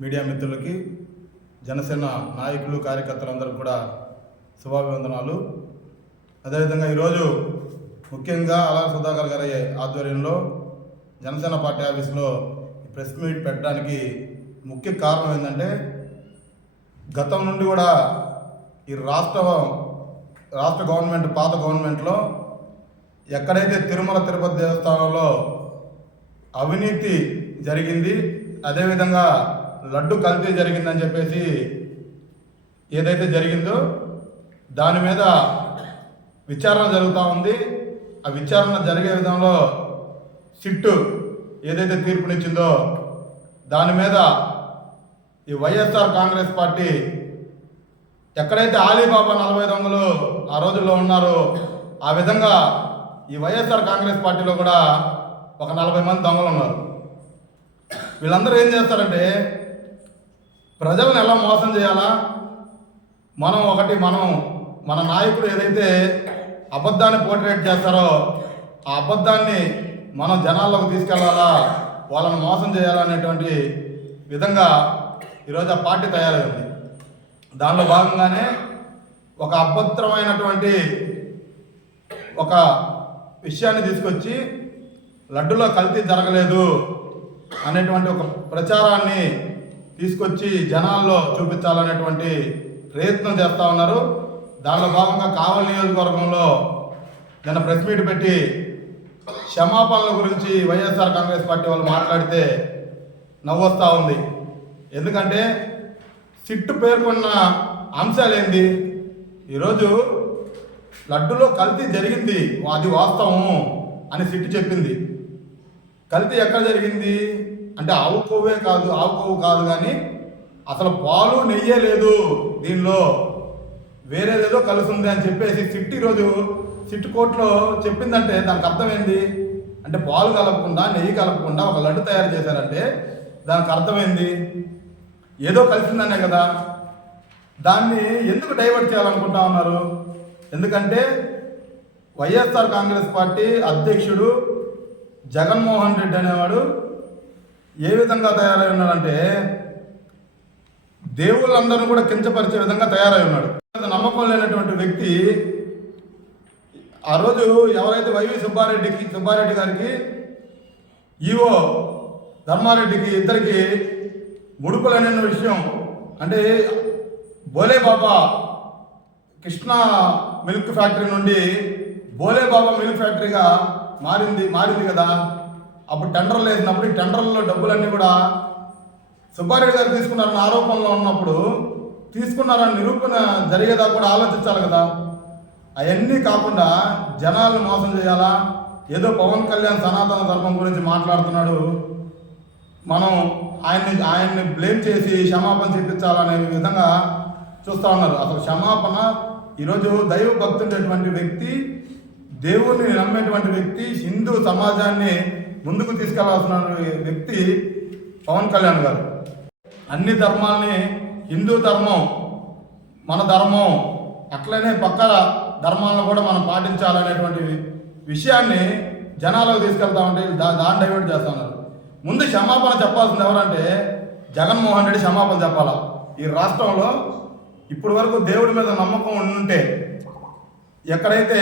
Media మిత్రులకి, జనసేన నాయకులు, కార్యకర్తలందరూ కూడా శుభాభివందనాలు. అదేవిధంగా ఈరోజు ముఖ్యంగా అలార సుధాకర్ గారి ఆధ్వర్యంలో జనసేన పార్టీ ఆఫీసులో ప్రెస్ మీట్ పెట్టడానికి ముఖ్య కారణం ఏంటంటే, గతం నుండి కూడా ఈ రాష్ట్ర గవర్నమెంట్, పాత గవర్నమెంట్లో ఎక్కడైతే తిరుమల తిరుపతి దేవస్థానంలో అవినీతి జరిగింది, అదేవిధంగా లడ్డు కల్తీ జరిగిందని చెప్పేసి ఏదైతే జరిగిందో దాని మీద విచారణ జరుగుతూ ఉంది. ఆ విచారణ జరిగే విధంలో సిట్టు ఏదైతే తీర్పునిచ్చిందో దాని మీద ఈ వైఎస్ఆర్ కాంగ్రెస్ పార్టీ ఎక్కడైతే ఆలీబాబా 40 దొంగలు ఆ రోజుల్లో ఉన్నారో ఆ విధంగా ఈ వైఎస్ఆర్ కాంగ్రెస్ పార్టీలో కూడా ఒక 40 మంది దొంగలు ఉన్నారు. వీళ్ళందరూ ఏం చేస్తారంటే, ప్రజలను ఎలా మోసం చేయాలా, మన నాయకుడు ఏదైతే అబద్ధాన్ని పోర్ట్రేట్ చేస్తారో ఆ అబద్ధాన్ని మనం జనాల్లోకి తీసుకెళ్లాలా, వాళ్ళని మోసం చేయాలనేటువంటి విధంగా ఈరోజు ఆ పార్టీ తయారైంది. దానిలో భాగంగానే ఒక అభద్రమైనటువంటి ఒక విషయాన్ని తీసుకొచ్చి లడ్డులో కల్తీ జరగలేదు అనేటువంటి ఒక ప్రచారాన్ని తీసుకొచ్చి జనాల్లో చూపించాలనేటువంటి ప్రయత్నం చేస్తూ ఉన్నారు. దానిలో భాగంగా కావలి నియోజకవర్గంలో నిన్న ప్రెస్ మీట్ పెట్టి క్షమాపణల గురించి వైఎస్ఆర్ కాంగ్రెస్ పార్టీ వాళ్ళు మాట్లాడితే నవ్వొస్తూ ఉంది. ఎందుకంటే సిట్టు పేర్కొన్న అంశాలు ఏంది? ఈరోజు లడ్డులో కల్తీ జరిగింది, అది వాస్తవం అని సిట్టు చెప్పింది. కల్తీ ఎక్కడ జరిగింది అంటే ఆవు కొవ్వు కాదు కానీ అసలు పాలు నెయ్యే లేదు, దీనిలో వేరేదేదో కలుస్తుంది అని చెప్పేసి సిట్టు కోర్టులో చెప్పిందంటే దానికి అర్థం ఏంది అంటే, పాలు కలపకుండా నెయ్యి కలపకుండా ఒక లడ్డు తయారు చేశారంటే దానికి అర్థమైంది ఏదో కలిసిందనే కదా. దాన్ని ఎందుకు డైవర్ట్ చేయాలనుకుంటా ఉన్నారు? ఎందుకంటే వైఎస్ఆర్ కాంగ్రెస్ పార్టీ అధ్యక్షుడు జగన్మోహన్ రెడ్డి అనేవాడు ఏ విధంగా తయారై ఉన్నాడంటే, దేవుళ్ళందరూ కూడా కించపరిచే విధంగా తయారై ఉన్నాడు. నమ్మకం లేనటువంటి వ్యక్తి ఆ రోజు ఎవరైతే వైవి సుబ్బారెడ్డి గారికి, ఈవో ధర్మారెడ్డికి, ఇద్దరికి ముడుపులనే విషయం అంటే, బోలేబాబా కృష్ణా మిల్క్ ఫ్యాక్టరీ నుండి బోలేబాబా మిల్క్ ఫ్యాక్టరీగా మారింది కదా. అప్పుడు టెండర్లు వేసినప్పుడు ఈ టెండర్లలో డబ్బులన్నీ కూడా సుబ్బారెడ్డి గారు తీసుకున్నారన్న ఆరోపణలో ఉన్నప్పుడు తీసుకున్నారని నిరూపణ జరిగేదా కూడా ఆలోచించాలి కదా. అవన్నీ కాకుండా జనాలను మోసం చేయాలా, ఏదో పవన్ కళ్యాణ్ సనాతన ధర్మం గురించి మాట్లాడుతున్నాడు, మనం ఆయన్ని బ్లేమ్ చేసి క్షమాపణ చెప్పించాలనే విధంగా చూస్తూ ఉన్నారు. అసలు క్షమాపణ ఈరోజు దైవ భక్తుండేటువంటి వ్యక్తి, దేవుణ్ణి నమ్మేటువంటి వ్యక్తి, హిందూ సమాజాన్ని ముందుకు తీసుకెళ్లాల్సిన వ్యక్తి పవన్ కళ్యాణ్ గారు. అన్ని ధర్మాల్ని, హిందూ ధర్మం మన ధర్మం, అట్లనే పక్క ధర్మాలను కూడా మనం పాటించాలనేటువంటి విషయాన్ని జనాలకు తీసుకెళ్తా ఉంటే దాన్ని డైవర్ట్ చేస్తూ ఉన్నారు. ముందు క్షమాపణ చెప్పాల్సింది ఎవరంటే జగన్మోహన్ రెడ్డి క్షమాపణ చెప్పాలా. ఈ రాష్ట్రంలో ఇప్పటి వరకు దేవుడి మీద నమ్మకం ఉంటే, ఎక్కడైతే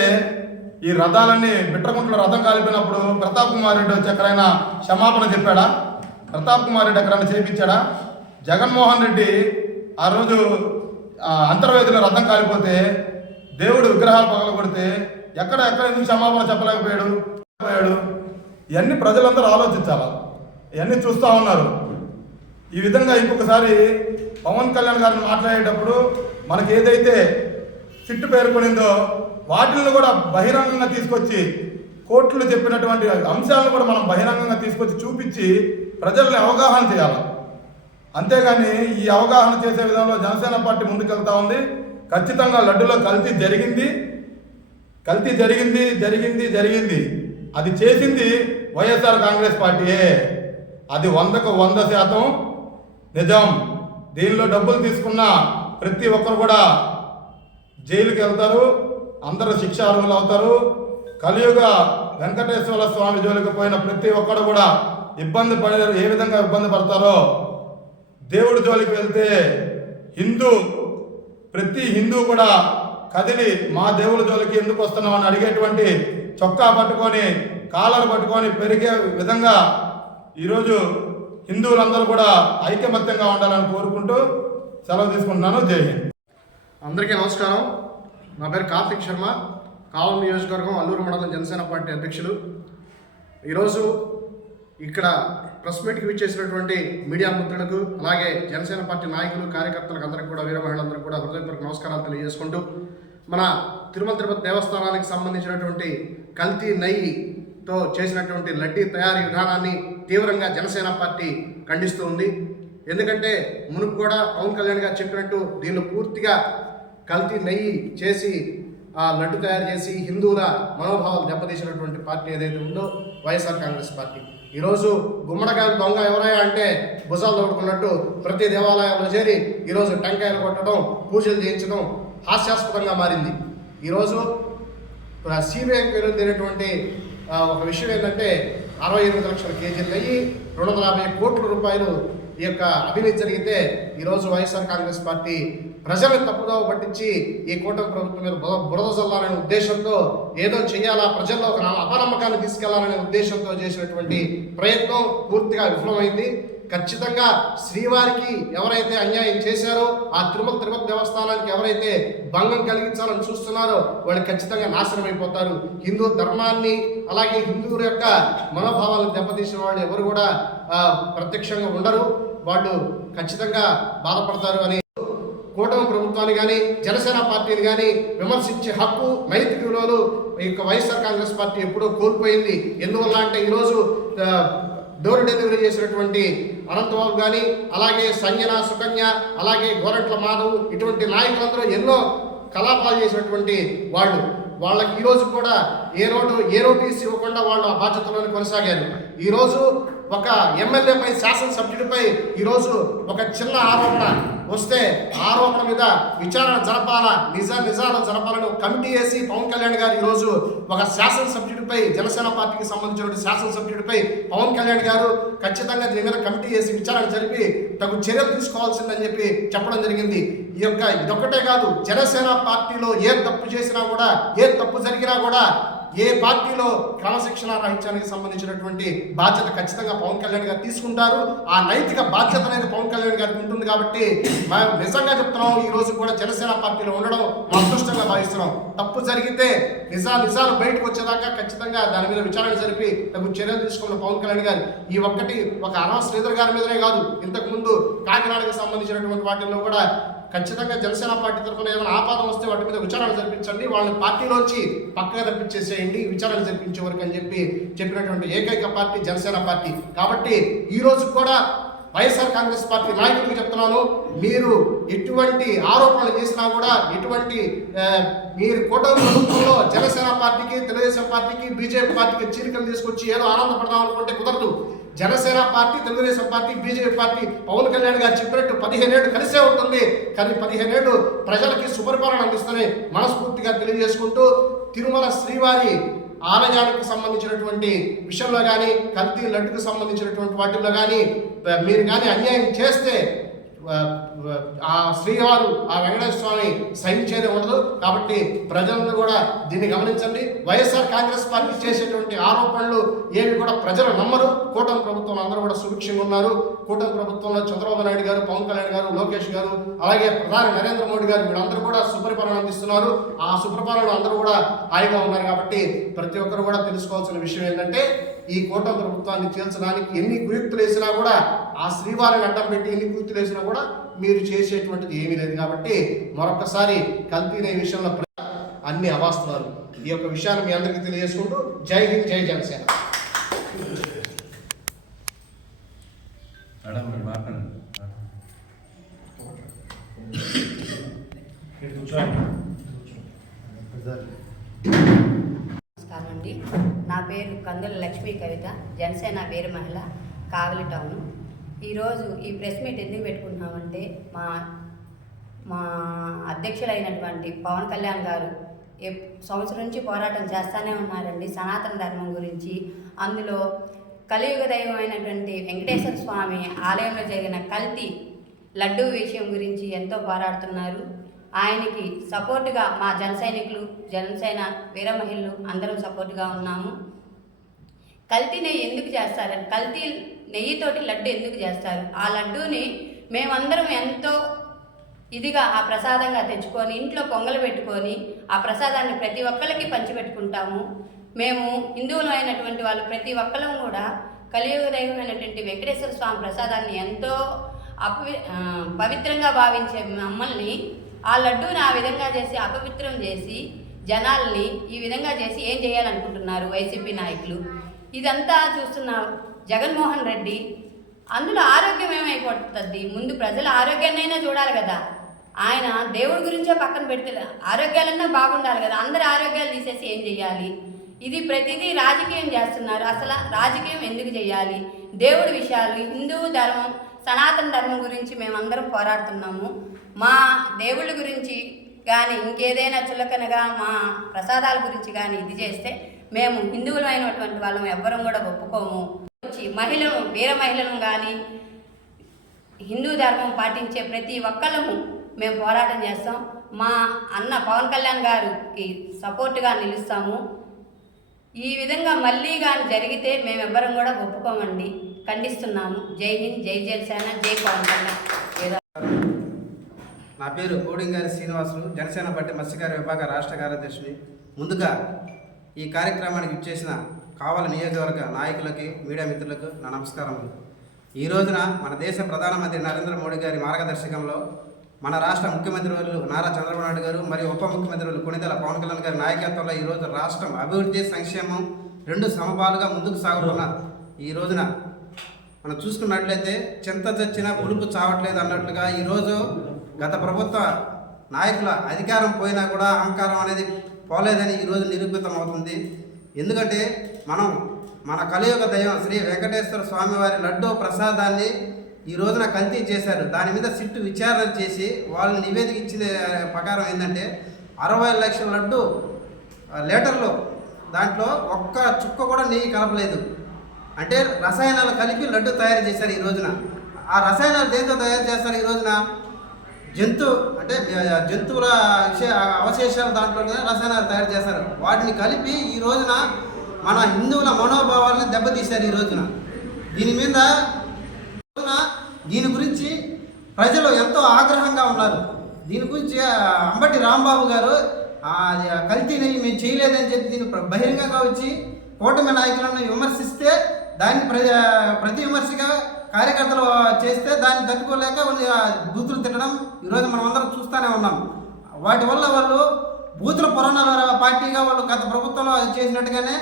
ఈ రథాలన్నీ బిట్రకుంటలో రథం కాలిపోయినప్పుడు ప్రతాప్ కుమార్ రెడ్డి వచ్చి ఎక్కడైనా క్షమాపణ చెప్పాడా? ప్రతాప్ కుమార్ రెడ్డి ఎక్కడైనా చేయించాడా? జగన్మోహన్ రెడ్డి ఆ రోజు అంతర్వేదిలో రథం కాలిపోతే, దేవుడు విగ్రహాలు పగలగొడితే ఎక్కడ ఎందుకు క్షమాపణ చెప్పలేకపోయాడు? ఇవన్నీ ప్రజలందరూ ఆలోచించాలా. ఇవన్నీ చూస్తూ ఉన్నారు. ఈ విధంగా ఇంకొకసారి పవన్ కళ్యాణ్ గారిని మాట్లాడేటప్పుడు మనకి ఏదైతే సిట్టు పేర్కొనిందో వాటిని కూడా బహిరంగంగా తీసుకొచ్చి, కోర్టులు చెప్పినటువంటి అంశాలను కూడా మనం బహిరంగంగా తీసుకొచ్చి చూపించి ప్రజల్ని అవగాహన చేయాలి. అంతేగాని ఈ అవగాహన చేసే విధంలో జనసేన పార్టీ ముందుకెళ్తా ఉంది. ఖచ్చితంగా లడ్డులో కల్తీ జరిగింది. అది చేసింది వైఎస్ఆర్ కాంగ్రెస్ పార్టీయే. అది 100కు 100% నిజం. దీనిలో డబ్బులు తీసుకున్న ప్రతి ఒక్కరు కూడా జైలుకి వెళ్తారు, అందరూ శిక్షార్హులు అవుతారు. కలియుగ వెంకటేశ్వర స్వామి జోలికి పోయిన ప్రతి ఒక్కరు కూడా ఇబ్బంది పడే, ఏ విధంగా ఇబ్బంది పడతారో దేవుడి జోలికి వెళ్తే ప్రతి హిందూ కూడా కదిలి మా దేవుడి జోలికి ఎందుకు వస్తున్నావు అని అడిగేటువంటి చొక్కా పట్టుకొని కాలర్ పట్టుకొని పెరిగే విధంగా ఈరోజు హిందువులందరూ కూడా ఐకమత్యంగా ఉండాలని కోరుకుంటూ సెలవు తీసుకుంటున్నాను. జై హింద్. అందరికీ నమస్కారం. నా పేరు కార్తిక్ శర్మ, కావలి నియోజకవర్గం అల్లూరు మండలం జనసేన పార్టీ అధ్యక్షులు. ఈరోజు ఇక్కడ ప్రెస్ మీట్కి విచ్చేసినటువంటి మీడియా మిత్రులకు, అలాగే జనసేన పార్టీ నాయకులు, కార్యకర్తలకు అందరికీ కూడా, వీర మహిళలందరికీ కూడా హృదయపూర్వక నమస్కారాలు తెలియజేసుకుంటూ, మన తిరుమల తిరుపతి దేవస్థానానికి సంబంధించినటువంటి కల్తీ నెయ్యితో చేసినటువంటి లడ్డీ తయారీ విధానాన్ని తీవ్రంగా జనసేన పార్టీ ఖండిస్తూ ఉంది. ఎందుకంటే మునుపు కూడా పవన్ కళ్యాణ్ గారు చెప్పినట్టు దీనిలో పూర్తిగా కల్తీ నెయ్యి చేసి ఆ లడ్డు తయారు చేసి హిందువుల మనోభావాలు దెబ్బతీసినటువంటి పార్టీ ఏదైతే ఉందో వైఎస్ఆర్ కాంగ్రెస్ పార్టీ. ఈరోజు గుమ్మడికాయలు దొంగ ఎవరయ్యా అంటే భుజాలు తోడుకున్నట్టు ప్రతి దేవాలయాల్లో చేరి ఈరోజు టెంకాయలు కొట్టడం, పూజలు చేయించడం హాస్యాస్పదంగా మారింది. ఈరోజు సిబిఐ తెలియనటువంటి ఒక విషయం ఏంటంటే 68 లక్షల కేజీలు నెయ్యి, 250 కోట్ల రూపాయలు ఈ యొక్క అవినీతి జరిగితే ఈరోజు వైఎస్ఆర్ కాంగ్రెస్ పార్టీ ప్రజలను తప్పుదోవ పట్టించి ఈ కూటమి ప్రభుత్వం మీద బురద చల్లాలనే ఉద్దేశంతో, ఏదో చేయాలా, ప్రజల్లో ఒక అపనమ్మకాన్ని తీసుకెళ్లాలనే ఉద్దేశంతో చేసినటువంటి ప్రయత్నం పూర్తిగా విఫలమైంది. ఖచ్చితంగా శ్రీవారికి ఎవరైతే అన్యాయం చేశారో, ఆ తిరుమల తిరుపతి దేవస్థానానికి ఎవరైతే భంగం కలిగించాలని చూస్తున్నారో వాళ్ళు ఖచ్చితంగా నాశనం అయిపోతారు. హిందూ ధర్మాన్ని, అలాగే హిందువుల యొక్క మనోభావాలను దెబ్బతీసిన వాళ్ళు ఎవరు కూడా ప్రత్యక్షంగా ఉండరు. వాళ్ళు ఖచ్చితంగా బాధపడతారు అని కూటమి ప్రభుత్వాన్ని కానీ, జనసేన పార్టీని కానీ విమర్శించే హక్కు, నైతిక విలువలు ఈ యొక్క వైఎస్ఆర్ కాంగ్రెస్ పార్టీ ఎప్పుడో కోల్పోయింది. ఎందువల్ల అంటే ఈరోజు డోర్ డెలివరీ చేసినటువంటి అనంతబాబు కానీ, అలాగే సంజన, సుకన్య, అలాగే గోరంట్ల మాధవ్, ఇటువంటి నాయకులందరూ ఎన్నో కలాపాలు చేసినటువంటి వాళ్ళకి ఈరోజు కూడా ఏ నోటీస్ ఇవ్వకుండా వాళ్ళు ఆ బాధ్యతలను కొనసాగారు. ఈరోజు ఒక ఎమ్మెల్యేపై, శాసనసభ్యుడిపై ఈరోజు ఒక చిన్న ఆరోపణ వస్తే ఆరోపణ మీద విచారణ నిజాలు జరపాలని కమిటీ వేసి పవన్ కళ్యాణ్ గారు ఈరోజు ఒక శాసనసభ్యుడిపై, జనసేన పార్టీకి సంబంధించిన శాసనసభ్యుడిపై పవన్ కళ్యాణ్ గారు ఖచ్చితంగా దీని మీద కమిటీ వేసి విచారణ జరిపి తగు చర్యలు తీసుకోవాల్సిందని చెప్పి చెప్పడం జరిగింది. ఇదొక్కటే కాదు, జనసేన పార్టీలో ఏ తప్పు చేసినా కూడా, ఏ తప్పు జరిగినా కూడా, ఏ పార్టీలో క్రమశిక్షణ రాహిత్యానికి సంబంధించినటువంటి బాధ్యత ఖచ్చితంగా పవన్ కళ్యాణ్ గారు తీసుకుంటారు. ఆ నైతిక బాధ్యత అనేది పవన్ కళ్యాణ్ గారికి ఉంటుంది. కాబట్టి మేము నిజంగా చెప్తున్నాం, ఈ రోజు కూడా జనసేన పార్టీలో ఉండడం మా అదృష్టంగా భావిస్తున్నాం. తప్పు జరిగితే నిజాలు బయటకు వచ్చేదాకా ఖచ్చితంగా దాని మీద విచారణ జరిపి తగు చర్యలు తీసుకున్న పవన్ కళ్యాణ్ గారు ఒక అనవ శ్రీధర్ గారి మీదనే కాదు, ఇంతకు ముందు కాకినాడకి సంబంధించినటువంటి వాటిల్లో కూడా ఖచ్చితంగా జనసేన పార్టీ తరఫున ఏదైనా ఆపాదం వస్తే వాటి మీద విచారణ జరిపించండి, వాళ్ళని పార్టీలోంచి పక్కగా తప్పించేసేయండి, విచారణ జరిపించే వరకు అని చెప్పినటువంటి ఏకైక పార్టీ జనసేన పార్టీ. కాబట్టి ఈ రోజు కూడా వైఎస్ఆర్ కాంగ్రెస్ పార్టీ నాయకులకు చెప్తున్నాను, మీరు ఎటువంటి ఆరోపణలు చేసినా కూడా, మీరు కూటమి ప్రభుత్వంలో జనసేన పార్టీకి, తెలుగుదేశం పార్టీకి, బీజేపీ పార్టీకి చీలికలు తీసుకొచ్చి ఏదో ఆనందపడదాం అనుకుంటే కుదరదు. Janasena party, Telugu Desam party, BJP party Pawan Kalyan garu చెప్పినట్టు 15 ఏళ్ళు కలిసే ఉంటుంది. కానీ 15 ఏళ్ళు ప్రజలకి సుపరిపాలన అందిస్తూనే మనస్ఫూర్తిగా తెలియజేసుకుంటూ, తిరుమల శ్రీవారి ఆలయానికి సంబంధించినటువంటి విషయంలో కానీ, కల్తీ లడ్డుకు సంబంధించినటువంటి వాటిల్లో కానీ మీరు కానీ అన్యాయం చేస్తే ఆ శ్రీవారు, ఆ వెంకటేశ్వర స్వామి సహించేది ఉండదు. కాబట్టి ప్రజలను కూడా దీన్ని గమనించండి. వైఎస్ఆర్ కాంగ్రెస్ పార్టీ చేసేటువంటి ఆరోపణలు ఏవి కూడా ప్రజలు నమ్మరు. కూటమి ప్రభుత్వం అందరూ కూడా సుభిక్షంగా ఉన్నారు. కూటమి ప్రభుత్వంలో చంద్రబాబు నాయుడు గారు, పవన్ కళ్యాణ్ గారు, లోకేష్ గారు, అలాగే ప్రధాని నరేంద్ర మోడీ గారు వీళ్ళందరూ కూడా సుపరిపాలన అందిస్తున్నారు. ఆ సుపరిపాలన అందరూ కూడా హాయిగా ఉన్నారు. కాబట్టి ప్రతి ఒక్కరు కూడా తెలుసుకోవాల్సిన విషయం ఏంటంటే, ఈ కూటమి ప్రభుత్వాన్ని చేల్చడానికి ఎన్ని కుయుక్తులు వేసినా కూడా, ఆ శ్రీవారిని అడ్డం పెట్టి ఎన్ని కుయుక్తులు వేసినా కూడా మీరు చేసేటువంటిది ఏమీ లేదు. కాబట్టి మరొకసారి కల్తీ విషయంలో అన్ని అవాస్తవాలు. ఈ యొక్క విషయాన్ని మీ అందరికీ తెలియజేసుకుంటూ జై హింద్, జై జనసేన. నమస్కారం అండి. నా పేరు కందుల లక్ష్మీ కవిత, జనసేన వీర మహిళ, కావలి టౌన్. ఈరోజు ఈ ప్రెస్ మీట్ ఎందుకు పెట్టుకుంటున్నామంటే, మా అధ్యక్షులైనటువంటి పవన్ కళ్యాణ్ గారు సంవత్సరం నుంచి పోరాటం చేస్తూనే ఉన్నారండి సనాతన ధర్మం గురించి. అందులో కలియుగ దైవమైనటువంటి వెంకటేశ్వర స్వామి ఆలయంలో జరిగిన కల్తీ లడ్డూ విషయం గురించి ఎంతో పోరాడుతున్నారు. ఆయనకి సపోర్టుగా మా జనసేన వీర మహిళలు అందరం సపోర్టుగా ఉన్నాము. కల్తీ నెయ్యి ఎందుకు చేస్తారని, కల్తీ నెయ్యితోటి లడ్డు ఎందుకు చేస్తారు? ఆ లడ్డూని మేమందరం ఎంతో ఇదిగా ఆ ప్రసాదంగా తెచ్చుకొని ఇంట్లో పొంగలు పెట్టుకొని ఆ ప్రసాదాన్ని ప్రతి ఒక్కరికి పంచిపెట్టుకుంటాము. మేము హిందువులైనటువంటి వాళ్ళు ప్రతి ఒక్కరం కూడా కలియుగ దైవమైనటువంటి వెంకటేశ్వర స్వామి ప్రసాదాన్ని ఎంతో పవిత్రంగా భావించే మమ్మల్ని ఆ లడ్డూని ఆ విధంగా చేసి అపవిత్రం చేసి జనాల్ని ఈ విధంగా చేసి ఏం చేయాలనుకుంటున్నారు వైసీపీ నాయకులు? ఇదంతా చూస్తున్న జగన్మోహన్ రెడ్డి అందులో ఆరోగ్యం ఏమైపోతుంది? ముందు ప్రజల ఆరోగ్యాన్నైనా చూడాలి కదా. ఆయన దేవుడి గురించే పక్కన పెడితే ఆరోగ్యాలన్నా బాగుండాలి కదా. అందరి ఆరోగ్యాలు తీసేసి ఏం చేయాలి? ఇది ప్రతిదీ రాజకీయం చేస్తున్నారు. అసలు రాజకీయం ఎందుకు చేయాలి? దేవుడి విషయాలు, హిందూ ధర్మం, సనాతన ధర్మం గురించి మేమందరం పోరాడుతున్నాము. మా దేవుళ్ళ గురించి కానీ ఇంకేదైనా చులకనగా మా ప్రసాదాల గురించి కానీ ఇది చేస్తే మేము హిందువులమైనటువంటి వాళ్ళం ఎవ్వరం కూడా ఒప్పుకోము. మహిళలు వీర మహిళలను కానీ హిందూ ధర్మం పాటించే ప్రతి ఒక్కళ్ళము మేము పోరాటం చేస్తాం. మా అన్న పవన్ కళ్యాణ్ గారికి సపోర్టుగా నిలుస్తాము. ఈ విధంగా మళ్ళీ కానీ జరిగితే మేమెవ్వరం కూడా ఒప్పుకోమండి, ఖండిస్తున్నాము. జై హింద్, జై జనసేన, జై పవన్ కళ్యాణ్. నా పేరు కోడింగారి శ్రీనివాసులు, జనసేన పార్టీ మత్స్యకార విభాగ రాష్ట్ర కార్యదర్శిని. ముందుగా ఈ కార్యక్రమానికి ఇచ్చేసిన కావలి నియోజకవర్గ నాయకులకి, మీడియా మిత్రులకు నా నమస్కారములు. ఈ రోజున మన దేశ ప్రధానమంత్రి నరేంద్ర మోడీ గారి మార్గదర్శకంలో మన రాష్ట్ర ముఖ్యమంత్రి వర్యులు నారా చంద్రబాబు నాయుడు గారు మరియు ఉప ముఖ్యమంత్రి వర్యులు కొణిదెల పవన్ కళ్యాణ్ గారి నాయకత్వంలో ఈరోజు రాష్ట్రం అభివృద్ధి, సంక్షేమం రెండు సమపాలుగా ముందుకు సాగుతున్న ఈ రోజున మనం చూసుకున్నట్లయితే చింత చచ్చినా పులుపు చావట్లేదు అన్నట్లుగా ఈరోజు గత ప్రభుత్వ నాయకుల అధికారం పోయినా కూడా అహంకారం అనేది పోలేదని ఈరోజు నిరూపితం అవుతుంది. ఎందుకంటే మన కలియుగ దైవం శ్రీ వెంకటేశ్వర స్వామి వారి లడ్డూ ప్రసాదాన్ని ఈ రోజున కల్తీ చేశారు. దాని మీద సిట్టు విచారణ చేసి వాళ్ళు నివేదిక ఇచ్చిన ప్రకారం ఏంటంటే 60 లక్షల లడ్డు లీటర్లు, దాంట్లో ఒక్క చుక్క కూడా నెయ్యి కలపలేదు. అంటే రసాయనాలు కలిపి లడ్డు తయారు చేశారు ఈ రోజున. ఆ రసాయనాలు దేంతో తయారు చేస్తారు ఈ రోజున? జంతువుల అవశేషాలు దాంట్లోనే రసాయనాలు తయారు చేస్తారు. వాటిని కలిపి ఈ రోజున మన హిందువుల మనోభావాలను దెబ్బతీశారు ఈ రోజున. దీని గురించి ప్రజలు ఎంతో ఆగ్రహంగా ఉన్నారు. దీని గురించి అంబటి రాంబాబు గారు కల్తీ నెయ్యి మేము చేయలేదని చెప్పి దీన్ని బహిరంగంగా వచ్చి కూటమి నాయకులను విమర్శిస్తే దాన్ని ప్రతి విమర్శగా కార్యకర్తలు చేస్తే దాన్ని తట్టుకోలేక బూతులు తిట్టడం ఈరోజు మనం అందరం చూస్తూనే ఉన్నాం. వాటి వల్ల వాళ్ళు బూతుల పురాణాల పార్టీగా వాళ్ళు గత ప్రభుత్వంలో చేసినట్టుగానే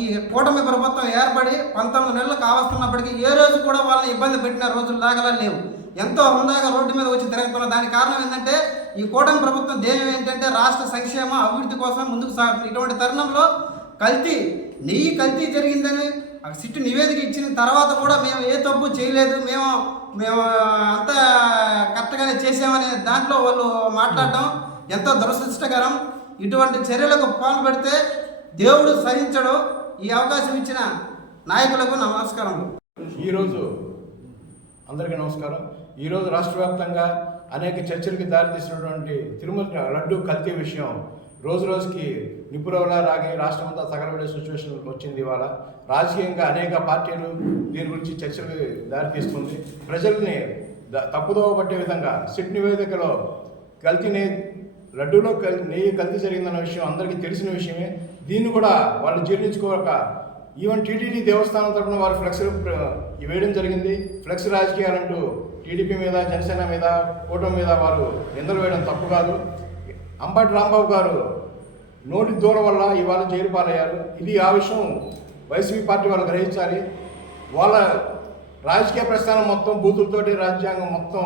ఈ కూటమి ప్రభుత్వం ఏర్పడి 19 నెలలు కావస్తున్నప్పటికీ ఏ రోజు కూడా వాళ్ళని ఇబ్బంది పెట్టిన రోజులు దాఖలా లేవు. ఎంతో హుందాగా రోడ్డు మీద వచ్చి తిరుగుతున్న దానికి కారణం ఏంటంటే ఈ కూటమి ప్రభుత్వం ధ్యేయం ఏంటంటే రాష్ట్ర సంక్షేమ అభివృద్ధి కోసం ముందుకు సాగుతుంది. ఇటువంటి తరుణంలో నెయ్యి కల్తీ జరిగిందని సిట్టు నివేదిక ఇచ్చిన తర్వాత కూడా మేము ఏ తప్పు చేయలేదు, మేము అంతా కరెక్ట్గానే చేసామనే దాంట్లో వాళ్ళు మాట్లాడటం ఎంతో దురదృష్టకరం. ఇటువంటి చర్యలకు పాల్పడితే దేవుడు సహించడు. ఈ అవకాశం ఇచ్చిన నాయకులకు నమస్కారములు. ఈరోజు అందరికీ నమస్కారం. ఈరోజు రాష్ట్ర వ్యాప్తంగా అనేక చర్చలకి దారితీసినటువంటి తిరుమల లడ్డు కల్తీ విషయం రోజు రోజుకి నిపుణుల రాగి రాష్ట్రమంతా తగలబడే సిచ్యువేషన్ వచ్చింది. ఇవాళ రాజకీయంగా అనేక పార్టీలు దీని గురించి చర్చలకు దారితీస్తుంది. ప్రజల్ని తప్పుదోవ పట్టే విధంగా సిట్ నివేదికలో లడ్డూలో నెయ్యి కల్తీ జరిగిందన్న విషయం అందరికీ తెలిసిన విషయమే. దీన్ని కూడా వాళ్ళు జీర్ణించుకోక ఈవెన్ టీటీడీ దేవస్థానం తరఫున వారు ఫ్లెక్స్లు వేయడం జరిగింది. ఫ్లెక్స్ రాజకీయాలంటూ టీడీపీ మీద, జనసేన మీద, కూటమి మీద వారు నిందలు వేయడం తప్పు కాదు. అంబటి రాంబాబు గారు నోటి దూరం వల్ల ఇవాళ జైలు పాలయ్యారు. ఇది ఆ విషయం వైసీపీ పార్టీ వాళ్ళు గ్రహించాలి. వాళ్ళ రాజకీయ ప్రస్థానం మొత్తం బూతులతోటి రాజ్యాంగం మొత్తం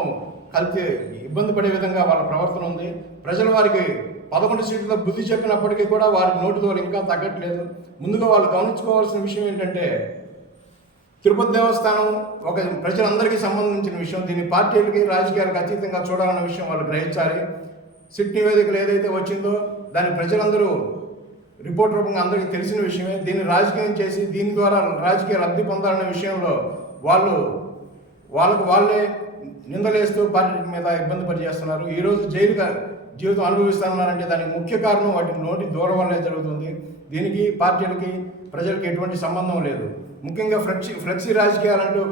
కలిసి ఇబ్బంది పడే విధంగా వాళ్ళ ప్రవర్తన ఉంది. ప్రజలు వారికి 11 సీట్ల బుద్ధి చెప్పినప్పటికీ కూడా వారికి నోటి దూరం ఇంకా తగ్గట్లేదు. ముందుగా వాళ్ళు గమనించుకోవాల్సిన విషయం ఏంటంటే తిరుపతి దేవస్థానం ఒక ప్రజలందరికీ సంబంధించిన విషయం. దీన్ని పార్టీలకి, రాజకీయాలకు అతీతంగా చూడాలన్న విషయం వాళ్ళు గ్రహించాలి. సిట్ నివేదికలు ఏదైతే వచ్చిందో దాన్ని ప్రజలందరూ రిపోర్ట్ రూపంగా అందరికీ తెలిసిన విషయమే. దీన్ని రాజకీయం చేసి దీని ద్వారా రాజకీయ లబ్ధి పొందాలనే విషయంలో వాళ్ళే నిందలేస్తూ పార్టీ మీద ఇబ్బంది పరిచేస్తున్నారు. ఈరోజు జైలుగా జీవితం అనుభవిస్తున్నారంటే దానికి ముఖ్య కారణం వాటి నోటి దూరం వల్లే జరుగుతుంది. దీనికి పార్టీలకి ప్రజలకి ఎటువంటి సంబంధం లేదు. ముఖ్యంగా ఫ్లెక్సీ రాజకీయాలంటూ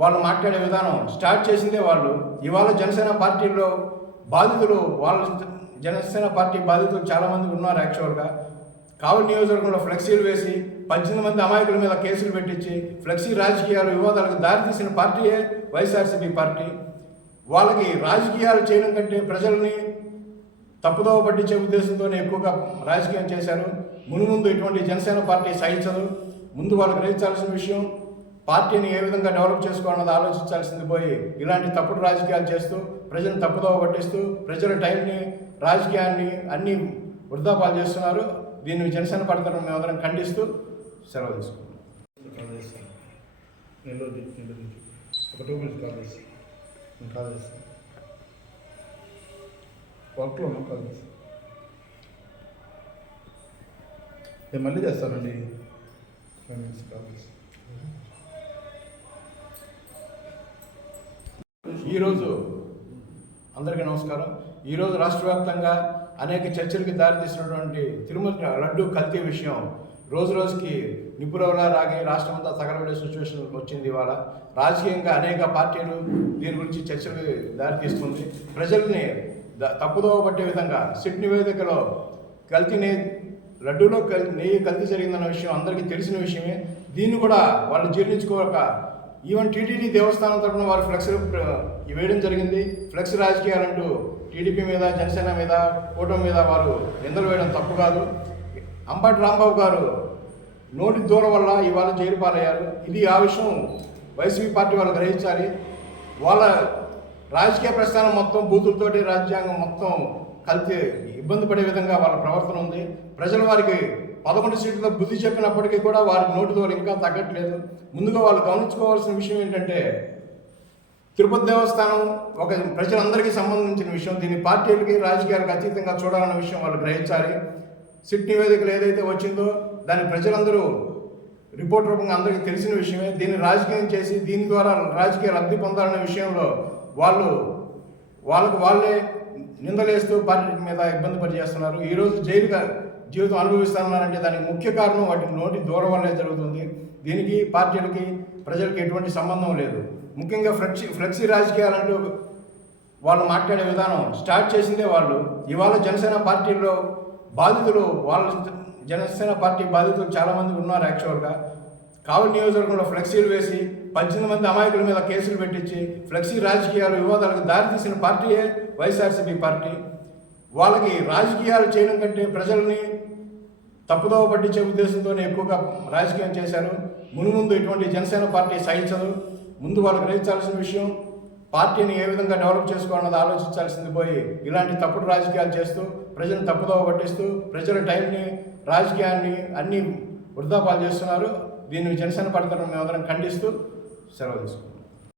వాళ్ళు మాట్లాడే విధానం స్టార్ట్ చేసిందే వాళ్ళు. ఇవాళ జనసేన పార్టీలో బాధితులు జనసేన పార్టీ బాధితులు చాలామంది ఉన్నారు. యాక్చువల్గా కావలి నియోజకవర్గంలో ఫ్లెక్సీలు వేసి 18 మంది అమాయకుల మీద కేసులు పెట్టించి ఫ్లెక్సీ రాజకీయాలు వివాదాలకు దారితీసిన పార్టీయే వైఎస్ఆర్సీపీ పార్టీ. వాళ్ళకి రాజకీయాలు చేయడం కంటే ప్రజల్ని తప్పుదోవ పట్టించే ఉద్దేశంతోనే ఎక్కువగా రాజకీయం చేశారు. మునుముందు ఇటువంటి జనసేన పార్టీ సహించదు. ముందు వాళ్ళు గ్రహించాల్సిన విషయం పార్టీని ఏ విధంగా డెవలప్ చేసుకోవాలన్నది ఆలోచించాల్సింది పోయి ఇలాంటి తప్పుడు రాజకీయాలు చేస్తూ ప్రజలను తప్పుదోవ పట్టిస్తూ ప్రజల టైంని రాజకీయాన్ని అన్నీ వృధాపాలు చేస్తున్నారు. దీన్ని జనసేన పార్టీ మేమందరం ఖండిస్తూ సెలవు తీసుకుంటాం. నేను మళ్ళీ చేస్తానండి. ఈరోజు అందరికీ నమస్కారం. ఈరోజు రాష్ట్ర వ్యాప్తంగా అనేక చర్చలకి దారితీసినటువంటి తిరుమల లడ్డు కల్తీ విషయం రోజు రోజుకి నిపురవలా రాగి రాష్ట్రం అంతా తగలబడే సిచ్యువేషన్ వచ్చింది. ఇవాళ రాజకీయంగా అనేక పార్టీలు దీని గురించి చర్చలకు దారితీస్తుంది. ప్రజల్ని తప్పుదోవ పట్టే విధంగా సిట్ నివేదికలో లడ్డూలో నెయ్యి కల్తీ జరిగిందన్న విషయం అందరికీ తెలిసిన విషయమే. దీన్ని కూడా వాళ్ళు జీర్ణించుకోక ఈవెన్ టీటీడీ దేవస్థానం తరఫున వారు ఫ్లెక్స్ వేయడం జరిగింది. ఫ్లెక్స్ రాజకీయాలంటూ టీడీపీ మీద జనసేన మీద కూటమి మీద వారు నిందలు వేయడం తప్పు కాదు. అంబటి రాంబాబు గారు నోటి దూరం వల్ల ఇవాళ జైలు పాలయ్యారు. ఇది ఆ విషయం వైసీపీ పార్టీ వాళ్ళు గ్రహించాలి. వాళ్ళ రాజకీయ ప్రస్థానం మొత్తం బూతులతోటి రాజ్యాంగం మొత్తం కలిసి ఇబ్బంది పడే విధంగా వాళ్ళ ప్రవర్తన ఉంది. ప్రజలు వారికి 11 సీట్ల బుద్ధి చెప్పినప్పటికీ కూడా వారి నోటి దూరం ఇంకా తగ్గట్లేదు. ముందుగా వాళ్ళు గమనించుకోవాల్సిన విషయం ఏంటంటే తిరుపతి దేవస్థానం ఒక ప్రజలందరికీ సంబంధించిన విషయం. దీన్ని పార్టీలకి రాజకీయాలకు అతీతంగా చూడాలన్న విషయం వాళ్ళు గ్రహించాలి. సిట్ నివేదికలు ఏదైతే వచ్చిందో దాన్ని ప్రజలందరూ రిపోర్ట్ రూపంగా అందరికీ తెలిసిన విషయమే. దీన్ని రాజకీయం చేసి దీని ద్వారా రాజకీయ లబ్ధి పొందాలనే విషయంలో వాళ్ళే నిందలేస్తూ పార్టీ మీద ఇబ్బంది పరిచేస్తున్నారు. ఈరోజు జైలుగా జీవితం అనుభవిస్తున్నారంటే దానికి ముఖ్య కారణం వాటి నోటి దూరం వల్లే జరుగుతుంది. దీనికి పార్టీలకి ప్రజలకి ఎటువంటి సంబంధం లేదు. ముఖ్యంగా ఫ్లెక్సీ రాజకీయాలంటూ వాళ్ళు మాట్లాడే విధానం స్టార్ట్ చేసిందే వాళ్ళు. ఇవాళ జనసేన పార్టీలో బాధితులు జనసేన పార్టీ బాధితులు చాలామంది ఉన్నారు. యాక్చువల్గా కావలి నియోజకవర్గంలో ఫ్లెక్సీలు వేసి 18 మంది అమాయకుల మీద కేసులు పెట్టించి ఫ్లెక్సీ రాజకీయాలు వివాదాలకు దారితీసిన పార్టీయే వైఎస్ఆర్సీపీ పార్టీ. వాళ్ళకి రాజకీయాలు చేయడం కంటే ప్రజల్ని తప్పుదోవ పట్టించే ఉద్దేశంతోనే ఎక్కువగా రాజకీయం చేశారు. మునుముందు ఇటువంటి జనసేన పార్టీ సహించదు. ముందు వాళ్ళు గ్రహించాల్సిన విషయం పార్టీని ఏ విధంగా డెవలప్ చేసుకోవాలన్నది ఆలోచించాల్సింది పోయి ఇలాంటి తప్పుడు రాజకీయాలు చేస్తూ ప్రజలను తప్పుదోవ పట్టిస్తూ ప్రజల టైంని రాజకీయాన్ని అన్నీ వృధాపాలు చేస్తున్నారు. దీన్ని జనసేన పార్టీ మేమందరం ఖండిస్తూ సెలవు తీసుకుంటాం.